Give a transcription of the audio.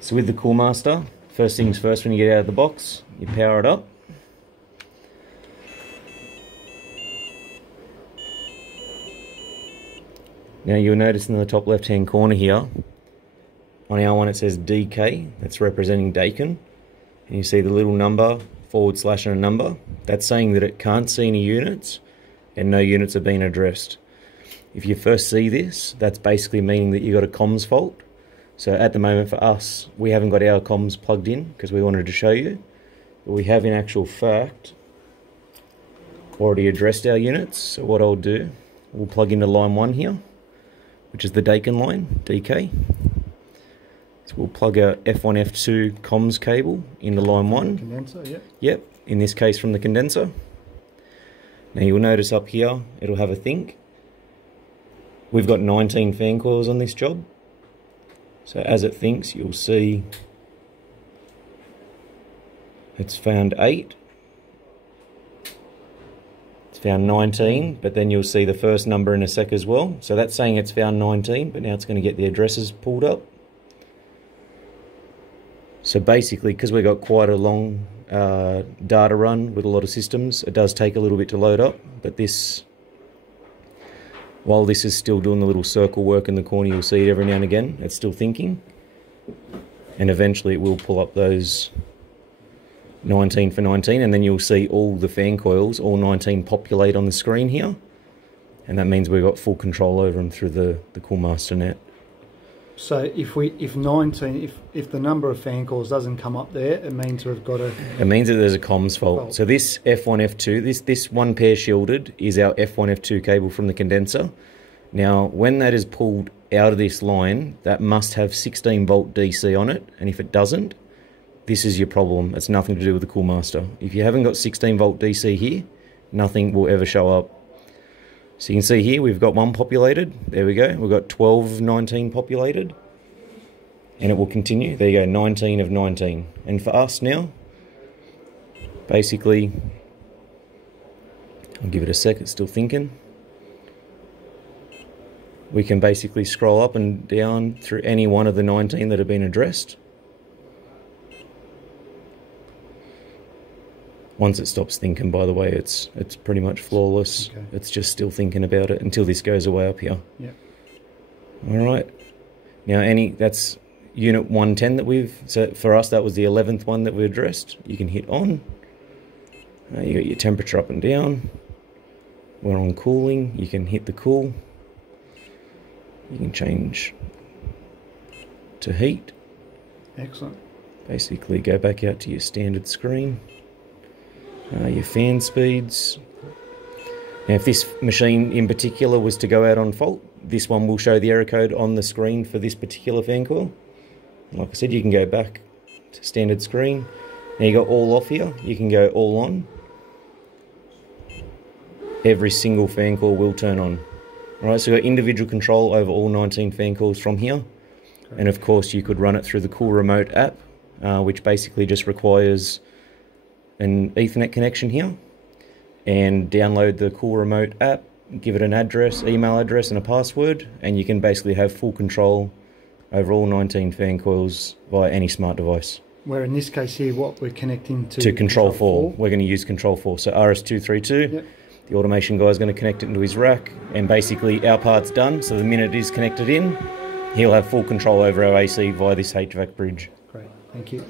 So with the Coolmaster, first things first, when you get out of the box, you power it up. Now you'll notice in the top left hand corner here, on our one it says DK, that's representing Dakin. And you see the little number, / and a number. That's saying that it can't see any units and no units have been addressed. If you first see this, that's basically meaning that you've got a comms fault. So at the moment for us, we haven't got our comms plugged in because we wanted to show you. But we have in actual fact already addressed our units. So what I'll do, we'll plug into line 1 here, which is the Dakin line, DK. So we'll plug our F1, F2 comms cable into line 1. Condenser, yep. Yep, in this case from the condenser. Now you'll notice up here, it'll have a think. We've got 19 fan coils on this job. So as it thinks, you'll see it's found 8. It's found 19, but then you'll see the first number in a sec as well. So that's saying it's found 19, but now it's going to get the addresses pulled up. So basically, because we've got quite a long data run with a lot of systems, it does take a little bit to load up, but this, while this is still doing the little circle work in the corner, you'll see it every now and again, it's still thinking. And eventually it will pull up those 19 for 19, and then you'll see all the fan coils, all 19 populate on the screen here. And that means we've got full control over them through the Coolmaster net. So if the number of fan coils doesn't come up there, it means we've got a... It means that there's a comms fault. So this F1, F2, this one pair shielded is our F1, F2 cable from the condenser. Now, when that is pulled out of this line, that must have 16 volt DC on it. And if it doesn't, this is your problem. It's nothing to do with the Coolmaster. If you haven't got 16 volt DC here, nothing will ever show up. So you can see here, we've got one populated. There we go. We've got 12, 19 populated. And it will continue. There you go, 19 of 19. And for us now, basically, I'll give it a sec, it's still thinking. We can basically scroll up and down through any one of the 19 that have been addressed. Once it stops thinking, by the way, it's pretty much flawless. Okay. It's just still thinking about it until this goes away up here. Yep. All right. Now, that's unit 110 that so for us, that was the 11th one that we addressed. You can hit on. You got your temperature up and down. We're on cooling. You can hit the cool. You can change to heat. Excellent. Basically, go back out to your standard screen. Your fan speeds. Now if this machine in particular was to go out on fault, this one will show the error code on the screen for this particular fan coil. Like I said, you can go back to standard screen. Now you got all off here, you can go all on. Every single fan coil will turn on. Alright, so you've got individual control over all 19 fan coils from here. And of course you could run it through the Cool Remote app, which basically just requires an Ethernet connection here, and download the Cool Remote app, give it an address, email address and a password, and you can basically have full control over all 19 fan coils via any smart device. Where in this case here, what we're connecting to? To Control 4. We're going to use Control 4. So RS232, yep. The automation guy is going to connect it into his rack, and basically our part's done, so the minute it is connected in, he'll have full control over our AC via this HVAC bridge. Great, thank you.